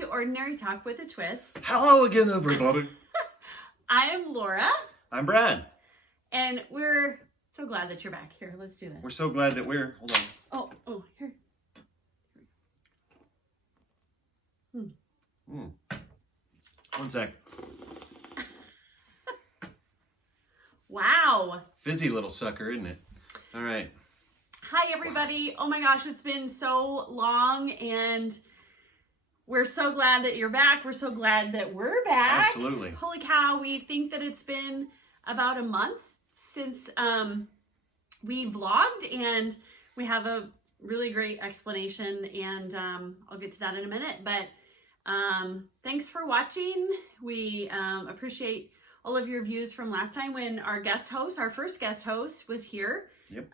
to Ordinary Talk with a Twist. Hello again, everybody. I am Laura. I'm Brad. And we're so glad that you're back. Here, let's do this. We're so glad that we're... Hold on. Oh, here. One sec. Wow. Fizzy little sucker, isn't it? All right. Hi, everybody. Oh my gosh, it's been so long, and we're so glad that you're back. We're so glad that we're back. Absolutely. Holy cow, we think that it's been about a month since we vlogged, and we have a really great explanation, and I'll get to that in a minute. But thanks for watching. We appreciate all of your views from last time when our first guest host was here. Yep.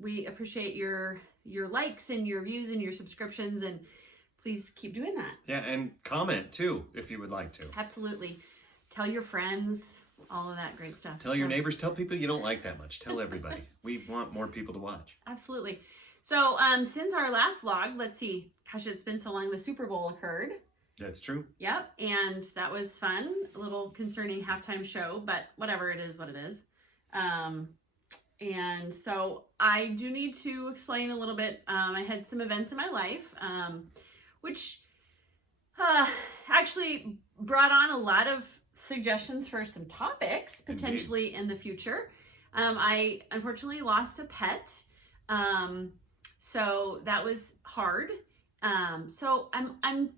We appreciate your likes and your views and your subscriptions, and please keep doing that. Yeah, and comment too if you would like to. Absolutely. Tell your friends, all of that great stuff. Tell your neighbors, tell people you don't like that much. Tell everybody. We want more people to watch. Absolutely. So since our last vlog, let's see, gosh, it's been so long, the Super Bowl occurred. That's true. Yep, and that was fun. A little concerning halftime show, but whatever, it is what it is. And so I do need to explain a little bit. I had some events in my life, which actually brought on a lot of suggestions for some topics potentially in the future. I unfortunately lost a pet, so that was hard. So I'm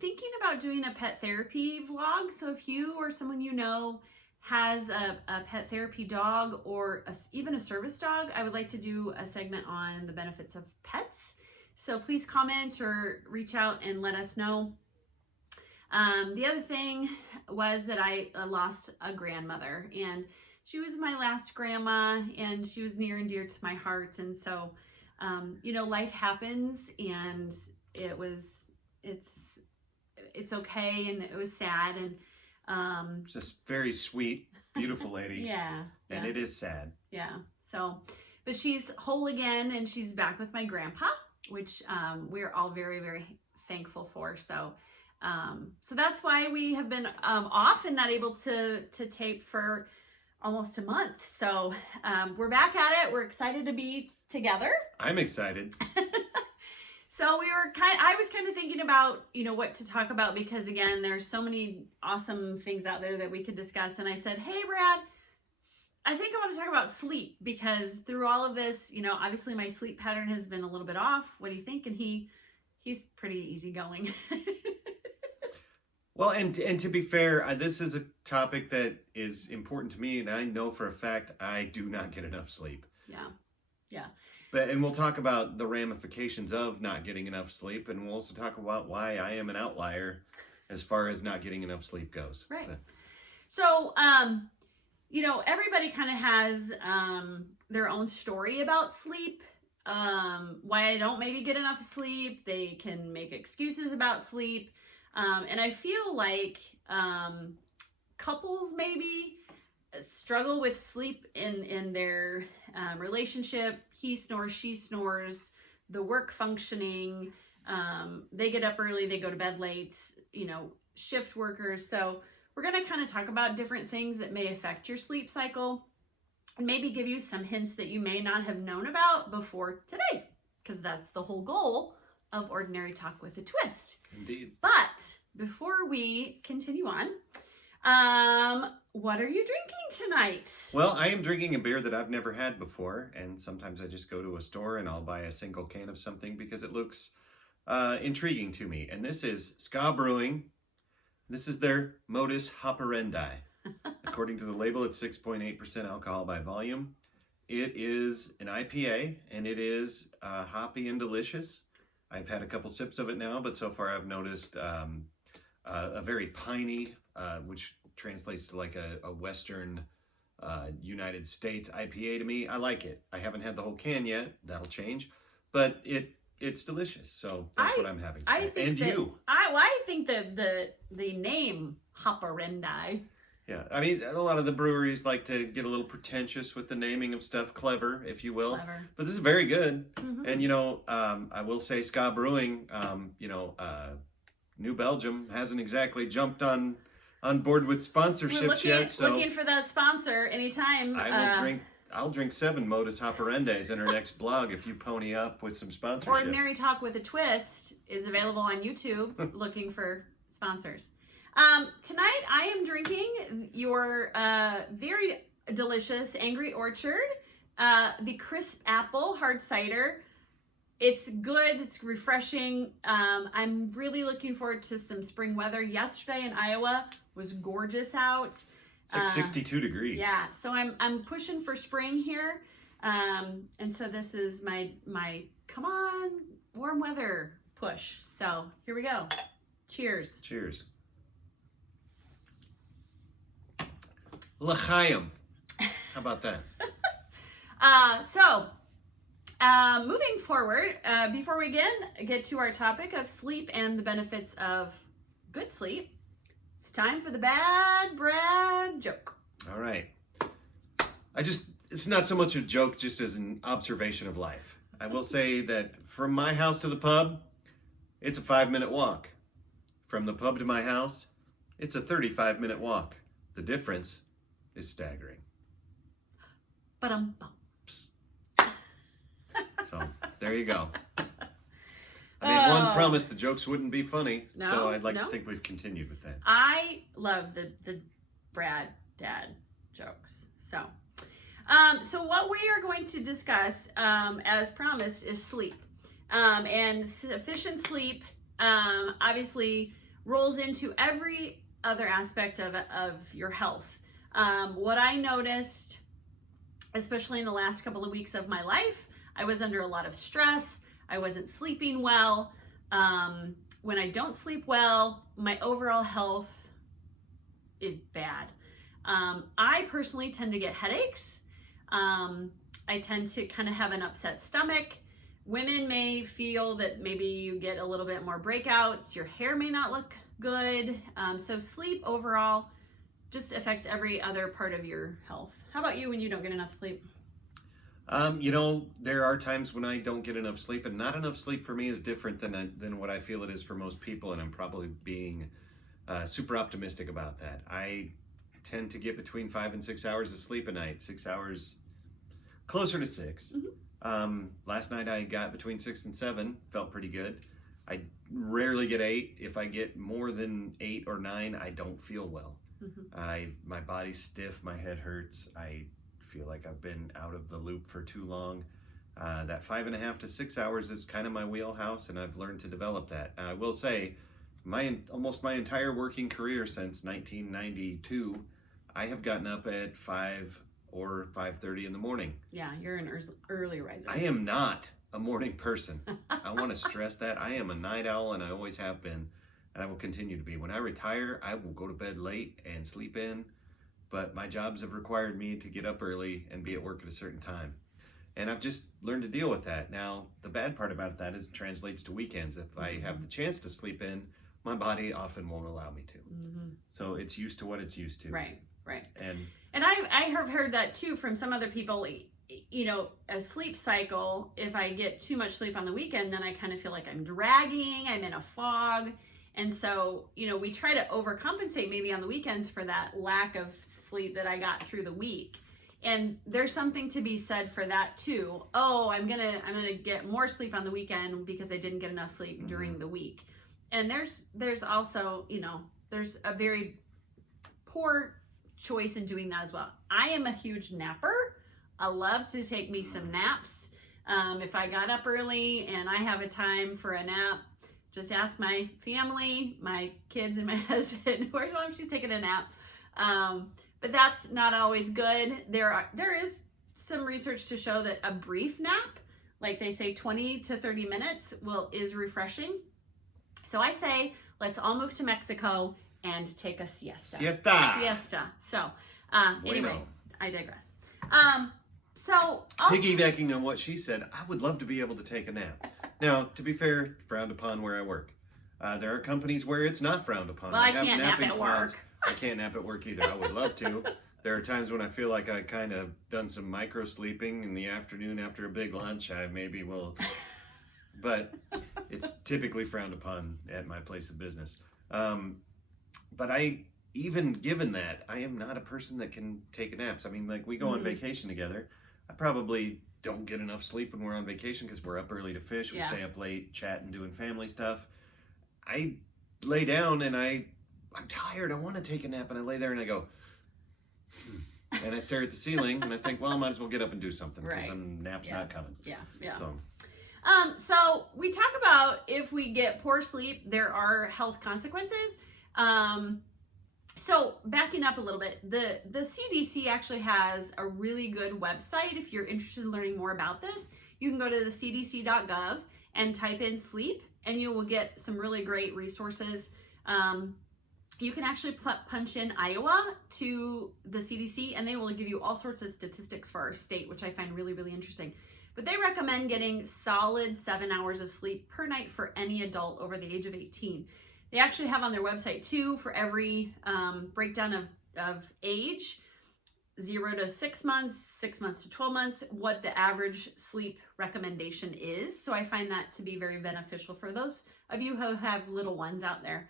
thinking about doing a pet therapy vlog. So if you or someone you know has a pet therapy dog or even a service dog, I would like to do a segment on the benefits of pets. So please comment or reach out and let us know. The other thing was that I lost a grandmother, and she was my last grandma, and she was near and dear to my heart. And so, you know, life happens, and it's okay, and it was sad, and She's this very sweet, beautiful lady. yeah. And it is sad. Yeah. So, but she's whole again, and she's back with my grandpa, which we're all very, very thankful for. So, so that's why we have been off and not able to tape for almost a month. So we're back at it. We're excited to be together. I'm excited. So I was kind of thinking about, you know, what to talk about, because again, there's so many awesome things out there that we could discuss. And I said, hey, Brad, I think I want to talk about sleep, because through all of this, you know, obviously my sleep pattern has been a little bit off. What do you think? And he's pretty easygoing. Well, and to be fair, this is a topic that is important to me, and I know for a fact I do not get enough sleep. Yeah. And we'll talk about the ramifications of not getting enough sleep, and we'll also talk about why I am an outlier as far as not getting enough sleep goes. Right. So, you know, everybody kind of has their own story about sleep, why I don't maybe get enough sleep. They can make excuses about sleep. And I feel like couples maybe struggle with sleep in their relationship. He snores, she snores, the work functioning, they get up early, they go to bed late, you know, shift workers. So we're going to kind of talk about different things that may affect your sleep cycle, and maybe give you some hints that you may not have known about before today, because that's the whole goal of Ordinary Talk with a Twist. Indeed. But before we continue on, what are you drinking tonight? Well, I am drinking a beer that I've never had before, and sometimes I just go to a store and I'll buy a single can of something because it looks intriguing to me. And this is Ska Brewing. This is their Modus Hopperendi. According to the label, it's 6.8% alcohol by volume. It is an IPA, and it is hoppy and delicious. I've had a couple sips of it now, but so far I've noticed a very piney, which translates to like a Western United States IPA to me. I like it. I haven't had the whole can yet. That'll change. But it's delicious. So that's what I'm having today. I think that the name Hopperendi. Yeah, I mean, a lot of the breweries like to get a little pretentious with the naming of stuff, clever, if you will. Clever. But this is very good. Mm-hmm. And, you know, I will say Ska Brewing, you know, New Belgium hasn't exactly jumped on board with sponsorships yet. So looking for that sponsor anytime. I'll drink 7 modus operandes in her next blog if you pony up with some sponsorship. Ordinary Talk with a Twist is available on YouTube, looking for sponsors. Tonight I am drinking your very delicious Angry Orchard, the crisp apple hard cider. It's good. It's refreshing. I'm really looking forward to some spring weather. Yesterday in Iowa was gorgeous out. It's like 62 degrees. Yeah, so I'm pushing for spring here, and so this is my come on warm weather push. So here we go. Cheers. Cheers. L'chaim. How about that? Moving forward, before we get to our topic of sleep and the benefits of good sleep, it's time for the bad Brad joke. All right. It's not so much a joke, just as an observation of life. I will say that from my house to the pub, it's a 5-minute walk. From the pub to my house, it's a 35-minute walk. The difference is staggering. Ba-dum-bum. So there you go. I made one promise the jokes wouldn't be funny, so I'd like to think we've continued with that. I love the Brad dad jokes. So what we are going to discuss, as promised, is sleep. And sufficient sleep obviously rolls into every other aspect of your health. What I noticed, especially in the last couple of weeks of my life, I was under a lot of stress. I wasn't sleeping well. When I don't sleep well, my overall health is bad. I personally tend to get headaches. I tend to kind of have an upset stomach. Women may feel that maybe you get a little bit more breakouts. Your hair may not look good. So sleep overall just affects every other part of your health. How about you when you don't get enough sleep? There are times when I don't get enough sleep, and not enough sleep for me is different than what I feel it is for most people, and I'm probably being super optimistic about that. I tend to get between 5 and 6 hours of sleep a night. 6 hours, closer to 6. Mm-hmm. Last night I got between 6 and 7, felt pretty good. I rarely get 8. If I get more than 8 or 9, I don't feel well. Mm-hmm. My body's stiff, my head hurts. I feel like I've been out of the loop for too long. That 5.5 to 6 hours is kind of my wheelhouse, and I've learned to develop that. I will say, almost my entire working career since 1992, I have gotten up at 5 or 5:30 in the morning. Yeah, you're an early riser. I am not a morning person. I want to stress that. I am a night owl, and I always have been, and I will continue to be. When I retire, I will go to bed late and sleep in. But my jobs have required me to get up early and be at work at a certain time. And I've just learned to deal with that. Now, the bad part about that is it translates to weekends. If I have the chance to sleep in, my body often won't allow me to. Mm-hmm. So it's used to what it's used to. Right. And I have heard that too from some other people. A sleep cycle, if I get too much sleep on the weekend, then I kind of feel like I'm dragging, I'm in a fog. And so, we try to overcompensate maybe on the weekends for that lack of sleep that I got through the week. And there's something to be said for that too. Oh, I'm gonna get more sleep on the weekend because I didn't get enough sleep during the week. And there's also, there's a very poor choice in doing that as well. I am a huge napper. I love to take me some naps. If I got up early and I have a time for a nap, just ask my family, my kids, and my husband. Where's mom? She's taking a nap. But that's not always good. There is some research to show that a brief nap, like they say 20 to 30 minutes, is refreshing. So I say, let's all move to Mexico and take a siesta. Siesta. So anyway, I digress. So also, piggybacking on what she said, I would love to be able to take a nap. Now, to be fair, frowned upon where I work. There are companies where it's not frowned upon. Well, I can't nap at work. I can't nap at work either. I would love to. There are times when I feel like I kind of done some micro sleeping in the afternoon after a big lunch. I maybe will but it's typically frowned upon at my place of business. But even given that, I am not a person that can take naps. I mean, like, we go on vacation together. I probably don't get enough sleep when we're on vacation because we're up early to fish. We stay up late chatting, doing family stuff. I lay down and I'm tired. I want to take a nap, and I lay there and I go, and I stare at the ceiling and I think, well, I might as well get up and do something because nap's not coming. So we talk about if we get poor sleep, there are health consequences. So backing up a little bit, the CDC actually has a really good website. If you're interested in learning more about this, you can go to the cdc.gov and type in sleep, and you will get some really great resources. You can actually punch in Iowa to the CDC, and they will give you all sorts of statistics for our state, which I find really, really interesting. But they recommend getting solid 7 hours of sleep per night for any adult over the age of 18. They actually have on their website too, for every breakdown of age, 0 to 6 months, 6 months to 12 months, what the average sleep recommendation is. So I find that to be very beneficial for those of you who have little ones out there.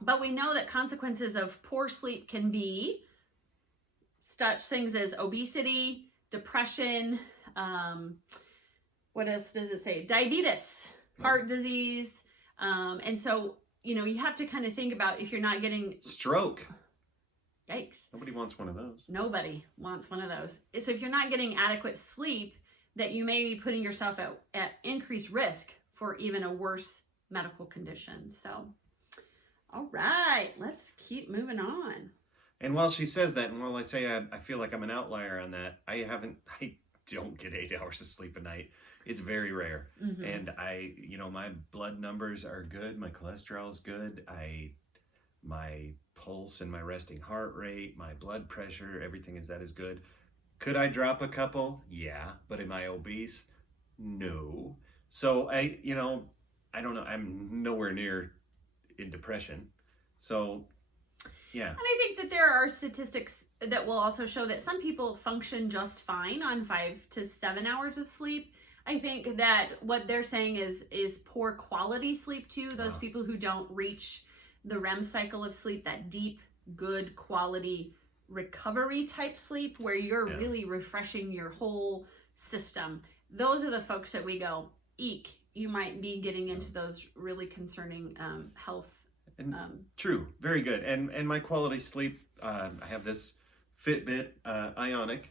But we know that consequences of poor sleep can be such things as obesity, depression, what else does it say? Diabetes, heart disease. And so, you have to kind of think about if you're not getting stroke. Yikes. Nobody wants one of those. Nobody wants one of those. So if you're not getting adequate sleep, that you may be putting yourself at increased risk for even a worse medical condition. So, all right, let's keep moving on. And while she says that, and while I say I feel like I'm an outlier on that, I don't get 8 hours of sleep a night. It's very rare. Mm-hmm. And my blood numbers are good. My cholesterol is good. My pulse and my resting heart rate, my blood pressure, everything is good. Could I drop a couple? Yeah. But am I obese? No. So I don't know. I'm nowhere near in depression. So, yeah. And I think that there are statistics that will also show that some people function just fine on 5 to 7 hours of sleep. I think that what they're saying is poor quality sleep too. Those people who don't reach the REM cycle of sleep, that deep, good quality recovery type sleep where you're really refreshing your whole system. Those are the folks that we go, eek, you might be getting into those really concerning health. True, very good. And my quality sleep, I have this Fitbit Ionic.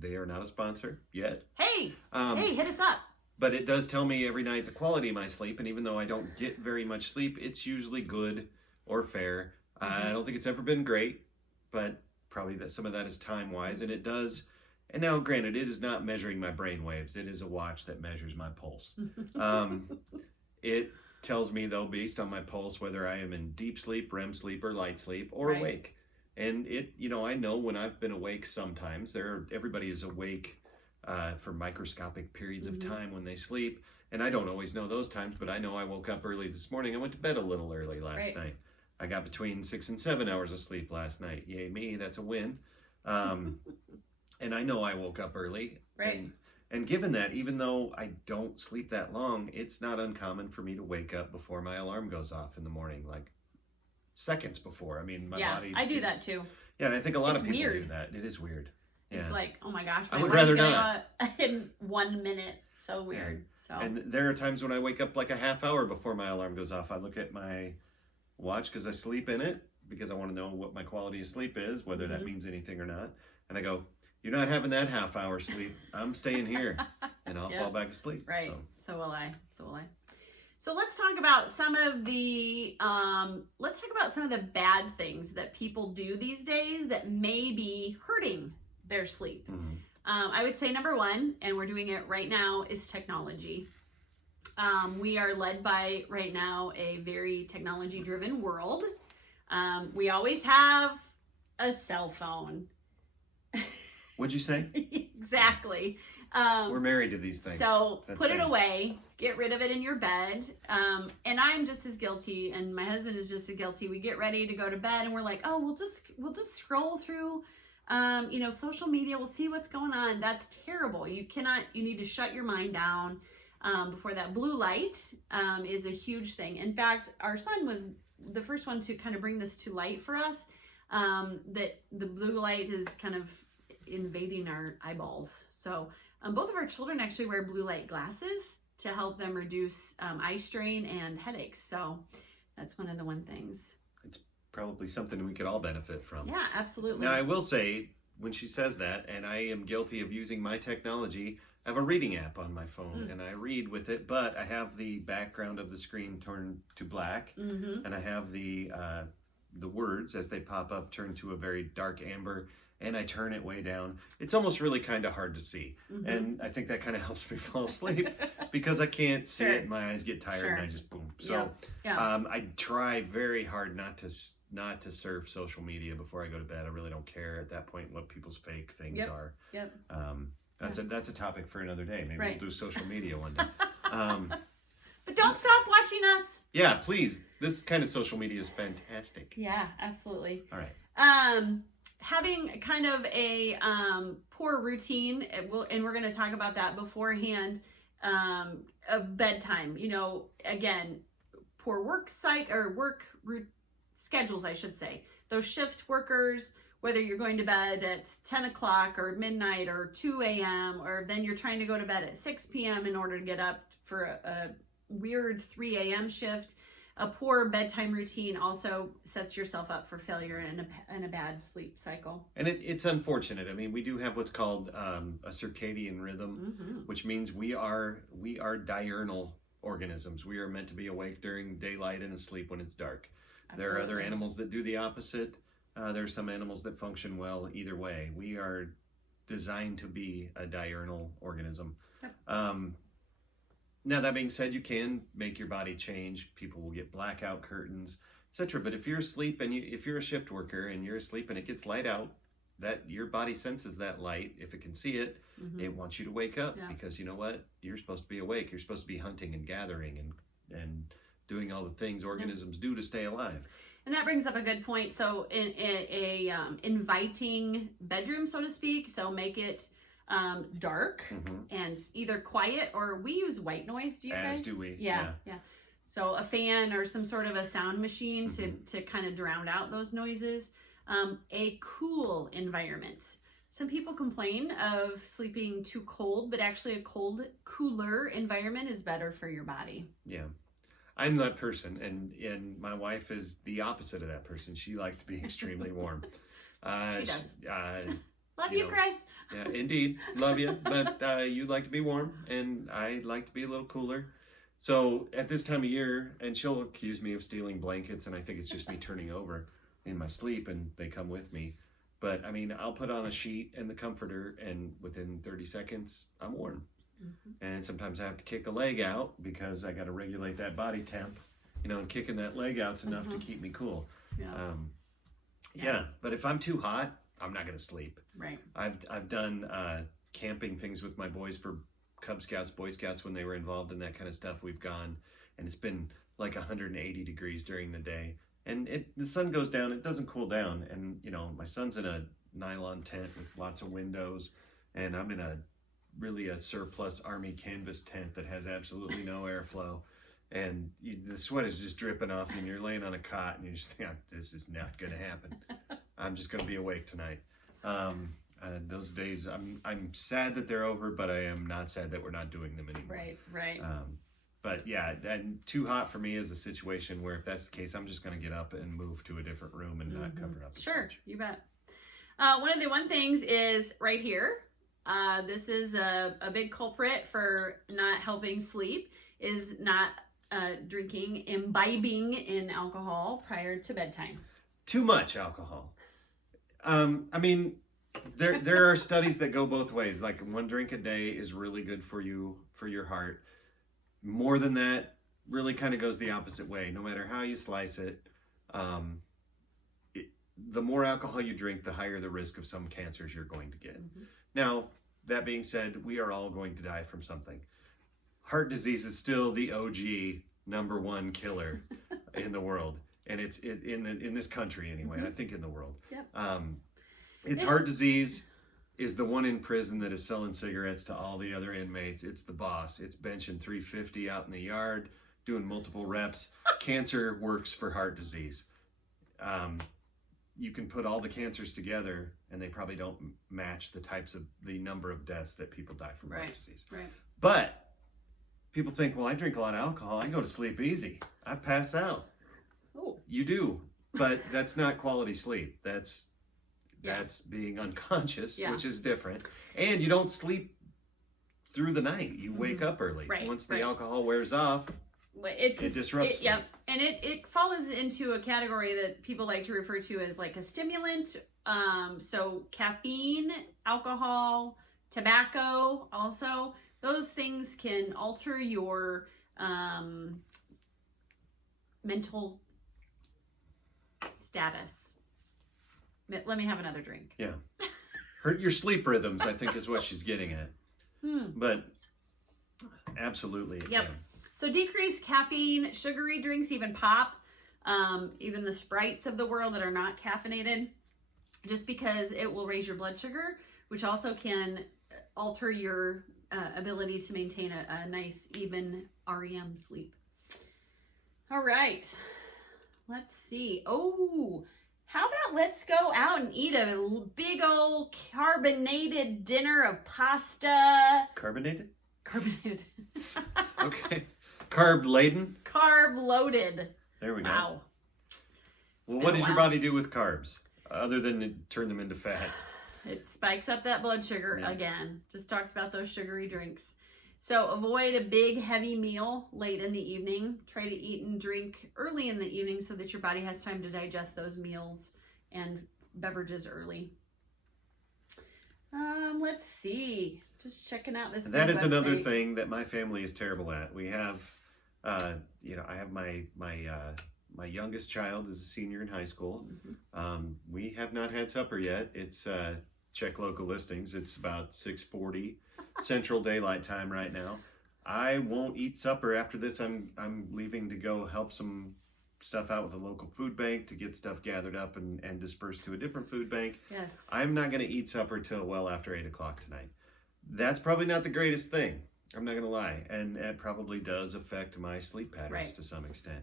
They are not a sponsor yet. Hey, hit us up. But it does tell me every night the quality of my sleep, and even though I don't get very much sleep, it's usually good or fair. I don't think it's ever been great, but probably that some of that is time-wise, and it does. And now, granted, it is not measuring my brain waves. It is a watch that measures my pulse. It tells me, though, based on my pulse, whether I am in deep sleep, REM sleep, or light sleep, or awake. And I know when I've been awake sometimes. Everybody is awake for microscopic periods of time when they sleep. And I don't always know those times, but I know I woke up early this morning. I went to bed a little early last night. I got between 6 and 7 hours of sleep last night. Yay me, that's a win. And I know I woke up early. Right. And given that, even though I don't sleep that long, it's not uncommon for me to wake up before my alarm goes off in the morning, like seconds before. I mean, my body. Yeah, I do that too. Yeah, and I think a lot of people do that. It is weird. It's like, oh my gosh, I would rather not. In 1 minute. So weird. So. And there are times when I wake up like a half hour before my alarm goes off. I look at my watch because I sleep in it, because I want to know what my quality of sleep is, whether that means anything or not. And I go, you're not having that half hour sleep. I'm staying here, and I'll fall back asleep. Right. So will I. So let's talk about some of the bad things that people do these days that may be hurting their sleep. I would say number one, and we're doing it right now, is technology. We are led by right now a very technology-driven world. We always have a cell phone. What'd you say? Exactly. We're married to these things. So put it away. Get rid of it in your bed. And I'm just as guilty, and my husband is just as guilty. We get ready to go to bed, and we're like, oh, we'll just scroll through Social media, we'll see what's going on. That's terrible. You need to shut your mind down before that. Blue light is a huge thing. In fact, our son was the first one to kind of bring this to light for us, that the blue light is kind of invading our eyeballs. So both of our children actually wear blue light glasses to help them reduce eye strain and headaches. So that's one of the things. It's probably something we could all benefit from. Yeah, absolutely. Now, I will say, when she says that, and I am guilty of using my technology, I have a reading app on my phone, and I read with it, but I have the background of the screen turned to black, and I have the words as they pop up turned to a very dark amber, and I turn it way down. It's almost really kind of hard to see, and I think that kind of helps me fall asleep because I can't see it. My eyes get tired, and I just boom. So I try very hard not to surf social media before I go to bed. I really don't care at that point what people's fake things are. That's a topic for another day. Maybe we'll do social media one day. But don't stop watching us. Yeah, please. This kind of social media is fantastic. Yeah, absolutely. All right. Having kind of a poor routine, and we're going to talk about that beforehand, of bedtime. Again, poor work schedules, I should say. Those shift workers, whether you're going to bed at 10 o'clock or midnight or 2 a.m., or then you're trying to go to bed at 6 p.m. in order to get up for a weird 3 a.m. shift. A poor bedtime routine also sets yourself up for failure and a bad sleep cycle. And it's unfortunate. I mean, we do have what's called a circadian rhythm, which means we are diurnal organisms. We are meant to be awake during daylight and asleep when it's dark. Absolutely. There are other animals that do the opposite. There are some animals that function well either way. We are designed to be a diurnal organism. Yep. Now, that being said, you can make your body change. People will get blackout curtains, etc. But if you're asleep and if you're a shift worker and you're asleep and it gets light out, that your body senses that light. If it can see it, it wants you to wake up because you know what? You're supposed to be awake. You're supposed to be hunting and gathering and doing all the things organisms do to stay alive. And that brings up a good point. So in a inviting bedroom, so to speak, so make it dark and either quiet, or we use white noise. Do you guys? As do we. Yeah. So a fan or some sort of a sound machine to kind of drown out those noises. A cool environment. Some people complain of sleeping too cold, but actually a cooler environment is better for your body. Yeah. I'm that person, and my wife is the opposite of that person. She likes to be extremely warm. She does. Love you, Chris. Yeah, indeed. Love you. But you like to be warm, and I like to be a little cooler. So at this time of year, and she'll accuse me of stealing blankets, and I think it's just me turning over in my sleep, and they come with me. But, I mean, I'll put on a sheet and the comforter, and within 30 seconds, I'm warm. And sometimes I have to kick a leg out because I got to regulate that body temp, and kicking that leg out's enough to keep me cool. But if I'm too hot, I'm not going to sleep. Right. I've done camping things with my boys for Cub Scouts, Boy Scouts when they were involved in that kind of stuff. We've gone, and it's been like 180 degrees during the day, and the sun goes down. It doesn't cool down, and my son's in a nylon tent with lots of windows, and I'm in a surplus army canvas tent that has absolutely no airflow, and the sweat is just dripping off, and you're laying on a cot, and you just think, this is not going to happen. I'm just going to be awake tonight. Those days, I'm sad that they're over, but I am not sad that we're not doing them anymore. Right. But yeah, and too hot for me is a situation where if that's the case, I'm just going to get up and move to a different room and not cover up. Sure, you bet. One of the things is right here. This is a big culprit for not helping sleep, is not imbibing in alcohol prior to bedtime. Too much alcohol. I mean, there are studies that go both ways. Like 1 drink a day is really good for you, for your heart. More than that really kind of goes the opposite way. No matter how you slice it, the more alcohol you drink, the higher the risk of some cancers you're going to get. Now, that being said, we are all going to die from something. Heart disease is still the OG #1 killer in the world, and it's in this country anyway. I think in the world. Yep. It's heart disease is the one in prison that is selling cigarettes to all the other inmates. It's the boss. It's benching 350 out in the yard, doing multiple reps. Cancer works for heart disease. You can put all the cancers together and they probably don't match the number of deaths that people die from heart disease. Right. But people think, well, I drink a lot of alcohol. I go to sleep easy. I pass out. Oh. You do, but that's not quality sleep. That's being unconscious, which is different. And you don't sleep through the night. You wake up early. Once the alcohol wears off, it disrupts sleep. Yep. And it falls into a category that people like to refer to as like a stimulant. So caffeine, alcohol, tobacco also, those things can alter your mental status. Let me have another drink. Yeah. Hurt your sleep rhythms, I think is what she's getting at. But absolutely. Yep. So decrease caffeine, sugary drinks, even pop, even the Sprites of the world that are not caffeinated, just because it will raise your blood sugar, which also can alter your ability to maintain a nice, even REM sleep. All right. Let's see. Oh, how about let's go out and eat a big old carbonated dinner of pasta. Carbonated? Carbonated. Okay. Carb laden? Carb loaded. There we go. Wow. Well, what does your body do with carbs other than to turn them into fat? It spikes up that blood sugar again. Just talked about those sugary drinks. So avoid a big heavy meal late in the evening. Try to eat and drink early in the evening so that your body has time to digest those meals and beverages early. Let's see. Just checking out this. That is another thing that my family is terrible at. We have, I have my youngest child is a senior in high school. We have not had supper yet. It's check local listings. It's about 6:40 Central Daylight Time right now. I won't eat supper after this. I'm leaving to go help some stuff out with the local food bank to get stuff gathered up and dispersed to a different food bank. Yes. I'm not going to eat supper till well after 8 o'clock tonight. That's probably not the greatest thing. I'm not going to lie. And it probably does affect my sleep patterns to some extent.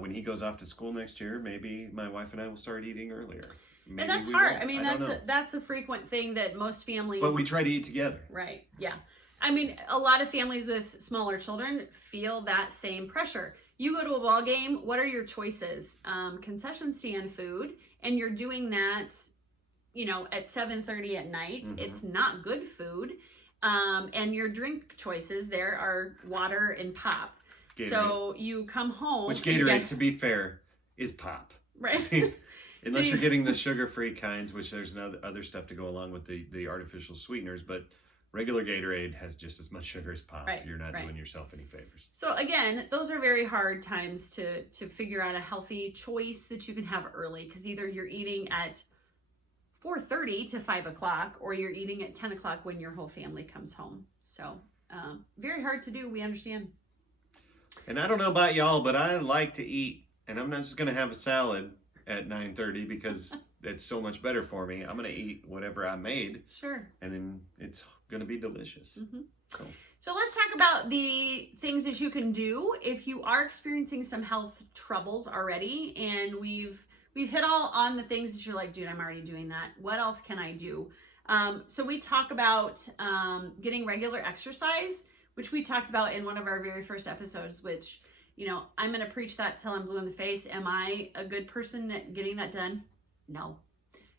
When he goes off to school next year, maybe my wife and I will start eating earlier. Maybe and that's hard. I mean, that's a frequent thing that most families... But we try to eat together. Right, yeah. I mean, a lot of families with smaller children feel that same pressure. You go to a ball game, what are your choices? Concession stand food, and you're doing that, at 7:30 at night. It's not good food. And your drink choices there are water and pop. Gatorade. So you come home... Which Gatorade, to be fair, is pop. Right. Unless you're getting the sugar-free kinds, which there's other stuff to go along with the artificial sweeteners, but regular Gatorade has just as much sugar as pop. You're not doing yourself any favors. So again, those are very hard times to figure out a healthy choice that you can have early, because either you're eating at 4:30 to 5 o'clock, or you're eating at 10 o'clock when your whole family comes home. So very hard to do, we understand. And I don't know about y'all, but I like to eat, and I'm not just going to have a salad at 9:30 because it's so much better for me. I'm going to eat whatever I made. Sure. And then it's going to be delicious. So let's talk about the things that you can do if you are experiencing some health troubles already. And we've hit all on the things that you're like, dude, I'm already doing that. What else can I do? So we talk about getting regular exercise, which we talked about in one of our very first episodes, which, I'm going to preach that till I'm blue in the face. Am I a good person at getting that done? No.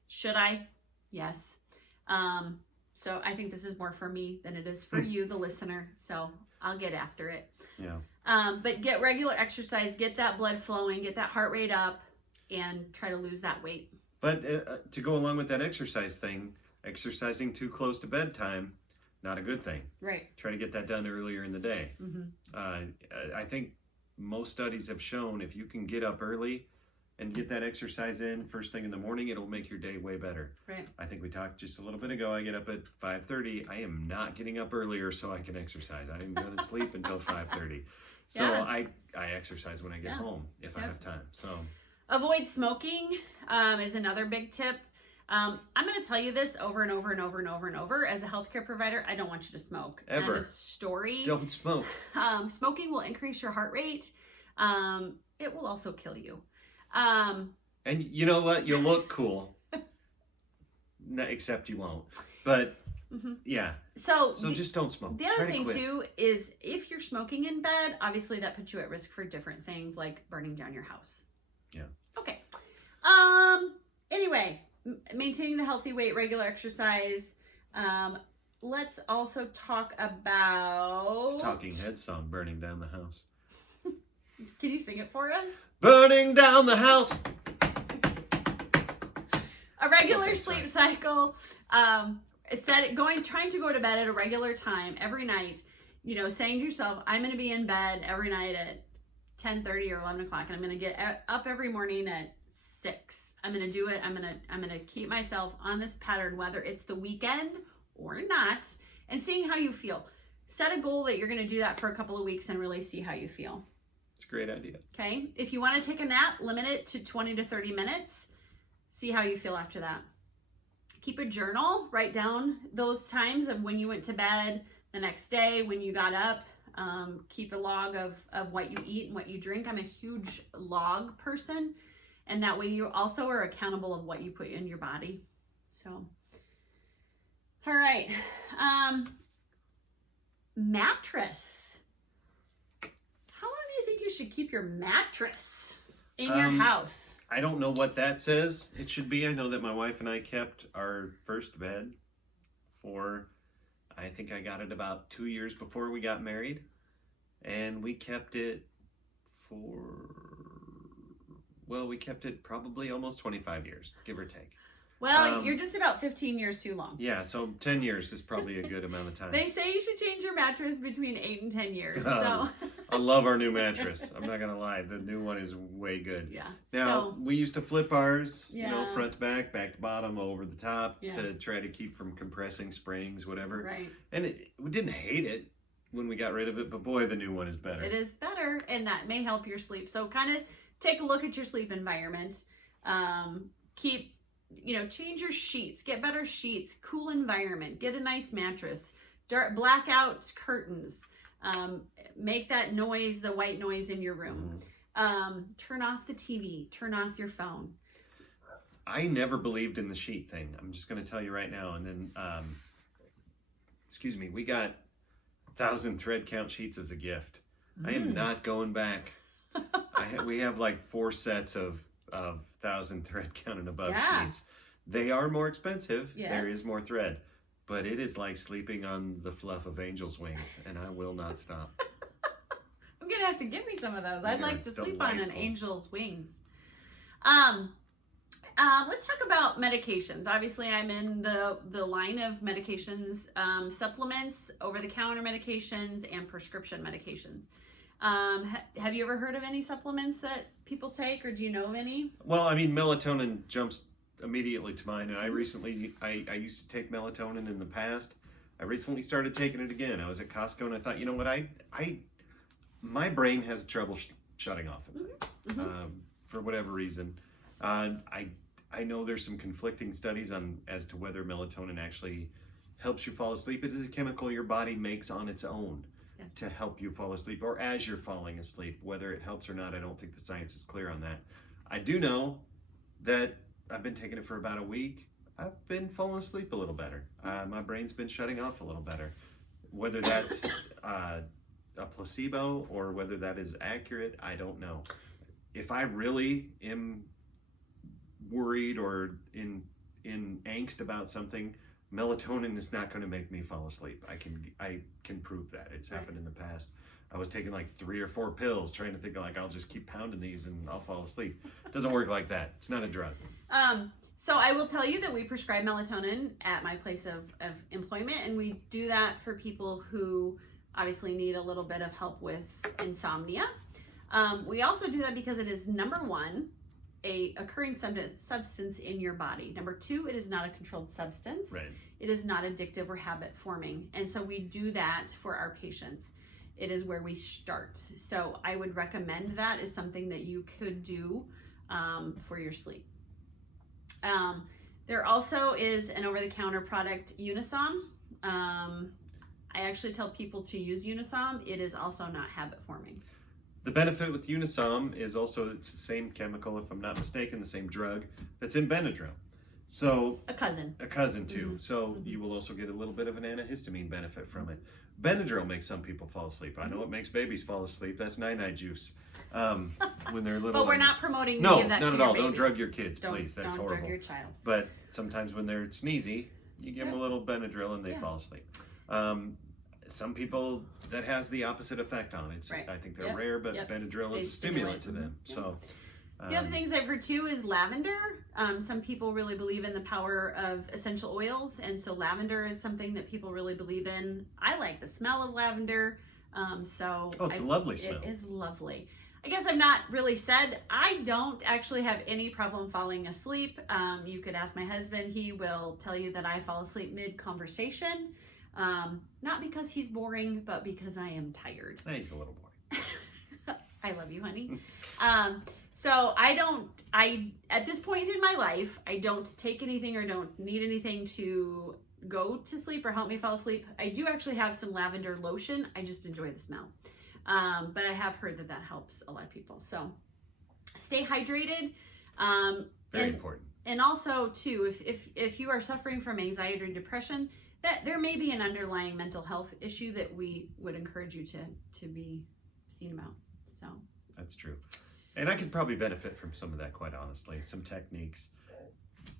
Should I? Yes. So I think this is more for me than it is for you, the listener. So I'll get after it. Yeah. But get regular exercise, get that blood flowing, get that heart rate up, and try to lose that weight. But to go along with that exercise thing, exercising too close to bedtime, not a good thing. Right. Try to get that done earlier in the day. I think most studies have shown if you can get up early and get that exercise in first thing in the morning, it'll make your day way better. Right. I think we talked just a little bit ago. I get up at 5:30. I am not getting up earlier so I can exercise. I am going to sleep until 5:30. So I exercise when I get home if I have time. So avoid smoking is another big tip. I'm going to tell you this over and over and over and over and over. As a healthcare provider, I don't want you to smoke. Ever. End of story. Don't smoke. Smoking will increase your heart rate. It will also kill you. And you know what? You'll look cool. No, except you won't. But yeah. So just don't smoke. The other thing too is if you're smoking in bed, obviously that puts you at risk for different things like burning down your house. Yeah. Okay. Anyway, maintaining the healthy weight, regular exercise. Let's also talk about... It's Talking Heads song, Burning Down the House. Can you sing it for us? Burning down the house. A regular sleep cycle. Trying to go to bed at a regular time every night. You know, saying to yourself, I'm going to be in bed every night at 10:30 or 11 o'clock, and I'm going to get up every morning at 6. I'm going to do it. I'm going to keep myself on this pattern, whether it's the weekend or not, and seeing how you feel. Set a goal that you're going to do that for a couple of weeks and really see how you feel. It's a great idea. Okay. If you want to take a nap, limit it to 20 to 30 minutes. See how you feel after that. Keep a journal. Write down those times of when you went to bed, the next day, when you got up. Keep a log of what you eat and what you drink. I'm a huge log person. And that way you also are accountable of what you put in your body. So, all right. Mattress. How long do you think you should keep your mattress in your house? I don't know what that says it should be. I know that my wife and I kept our first bed for, I think I got it about 2 years before we got married. And we kept it we kept it probably almost 25 years, give or take. Well, you're just about 15 years too long. Yeah, so 10 years is probably a good amount of time. They say you should change your mattress between 8 and 10 years. So I love our new mattress. I'm not going to lie. The new one is way good. Yeah. Now, we used to flip ours, Yeah. front to back to bottom, over the top Yeah. to try to keep from compressing springs, whatever. Right. And we didn't hate it when we got rid of it, but boy, the new one is better. It is better, and that may help your sleep. So kind of take a look at your sleep environment. Change your sheets, get better sheets, cool environment, get a nice mattress, blackout curtains, make that noise, the white noise in your room. Turn off the TV, turn off your phone. I never believed in the sheet thing. I'm just going to tell you right now. And then, we got 1,000 thread count sheets as a gift. I am not going back. We have like 4 sets of 1,000 thread count and above sheets. They are more expensive. Yes. There is more thread, but it is like sleeping on the fluff of angel's wings, and I will not stop. I'm gonna have to give me some of those. I'd like to sleep on an angel's wings. Let's talk about medications. Obviously, I'm in the line of medications, supplements, over-the-counter medications, and prescription medications. Have you ever heard of any supplements that people take, or do you know of any? Well, I mean, melatonin jumps immediately to mind. And I used to take melatonin in the past. I recently started taking it again. I was at Costco and I thought, you know what, my brain has trouble shutting off at night, for whatever reason. I know there's some conflicting studies as to whether melatonin actually helps you fall asleep. It is a chemical your body makes on its own to help you fall asleep, or as you're falling asleep. Whether it helps or not, I don't think the science is clear on that. I do know that I've been taking it for about a week. I've been falling asleep a little better. My brain's been shutting off a little better. Whether that's a placebo or whether that is accurate, I don't know. If I really am worried or in angst about something, melatonin is not going to make me fall asleep. I can prove that. It's happened in the past. I was taking like 3 or 4 pills, trying to think like I'll just keep pounding these and I'll fall asleep. It doesn't work like that. It's not a drug. So I will tell you that we prescribe melatonin at my place of employment, and we do that for people who obviously need a little bit of help with insomnia. We also do that because it is, number 1, a occurring substance in your body. Number 2, it is not a controlled substance. Right. It is not addictive or habit forming. And so we do that for our patients. It is where we start. So I would recommend that as something that you could do for your sleep. There also is an over-the-counter product, Unisom. I actually tell people to use Unisom. It is also not habit forming. The benefit with Unisom is also it's the same chemical, if I'm not mistaken, the same drug that's in Benadryl. So A cousin too. Mm-hmm. So you will also get a little bit of an antihistamine benefit from it. Benadryl makes some people fall asleep. I know it makes babies fall asleep. That's night-night juice when they're little. But we're not promoting No, to give that not to at your all. baby. Don't drug your kids, please. That's don't horrible. Drug your child. But sometimes when they're sneezy, you give them a little Benadryl and they fall asleep. Some people that has the opposite effect on it. I think they're rare, but Benadryl is a stimulant to them. So the other things I've heard too is lavender. Some people really believe in the power of essential oils, and so lavender is something that people really believe in. I like the smell of lavender. it's a lovely smell. It is lovely. I guess I've not really said, I don't actually have any problem falling asleep. You could ask my husband. He will tell you that I fall asleep mid-conversation. Not because he's boring, but because I am tired. He's a little boring. I love you, honey. So at this point in my life, I don't take anything or don't need anything to go to sleep or help me fall asleep. I do actually have some lavender lotion. I just enjoy the smell. But I have heard that helps a lot of people. So stay hydrated. Very important. And also too, if you are suffering from anxiety or depression, that there may be an underlying mental health issue that we would encourage you to be seen about. So that's true. And I could probably benefit from some of that, quite honestly. Some techniques.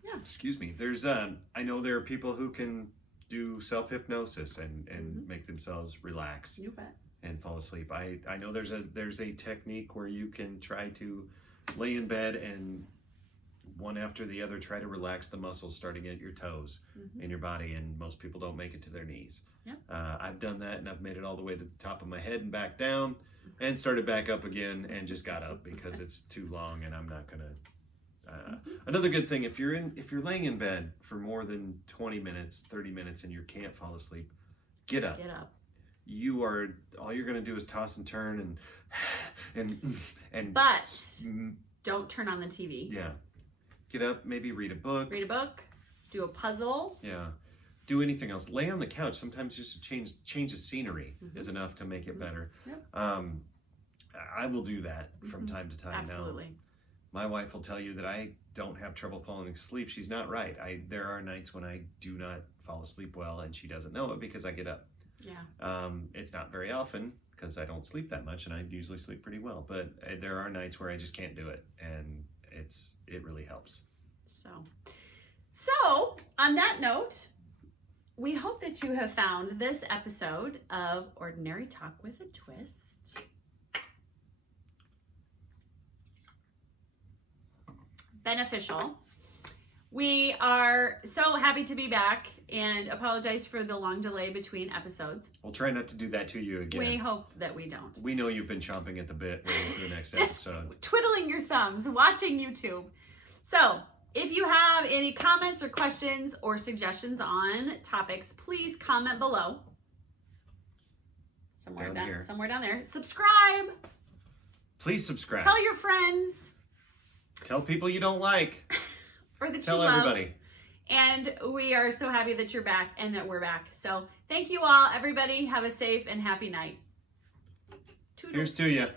Yeah. Excuse me. There's I know there are people who can do self-hypnosis and make themselves relax. You bet. And fall asleep. I know there's a technique where you can try to lay in bed and one after the other try to relax the muscles starting at your toes in your body, and most people don't make it to their knees. Yep. I've done that, and I've made it all the way to the top of my head and back down and started back up again and just got up because it's too long and I'm not gonna another good thing, if you're laying in bed for more than 20 minutes 30 minutes and you can't fall asleep, get up. All you're gonna do is toss and turn and but don't turn on the TV. Yeah. Get up, maybe read a book. Do a puzzle. Yeah. Do anything else. Lay on the couch. Sometimes just a change of scenery is enough to make it better. Yep. I will do that from time to time. Absolutely. Now, my wife will tell you that I don't have trouble falling asleep. She's not right. There are nights when I do not fall asleep well, and she doesn't know it because I get up. Yeah. It's not very often because I don't sleep that much, and I usually sleep pretty well. But there are nights where I just can't do it, and it really helps. So on that note, we hope that you have found this episode of Ordinary Talk with a Twist beneficial. We are so happy to be back and apologize for the long delay between episodes. We'll try not to do that to you again. We hope that we don't. We know you've been chomping at the bit waiting for the next episode. Twiddling your thumbs, watching YouTube. So, if you have any comments or questions or suggestions on topics, please comment below. Somewhere down there. Subscribe. Please subscribe. Tell your friends. Tell people you don't like. Or that Tell you love. everybody. And we are so happy that you're back and that we're back. So thank you all, everybody. Have a safe and happy night. Toodles. Here's to you.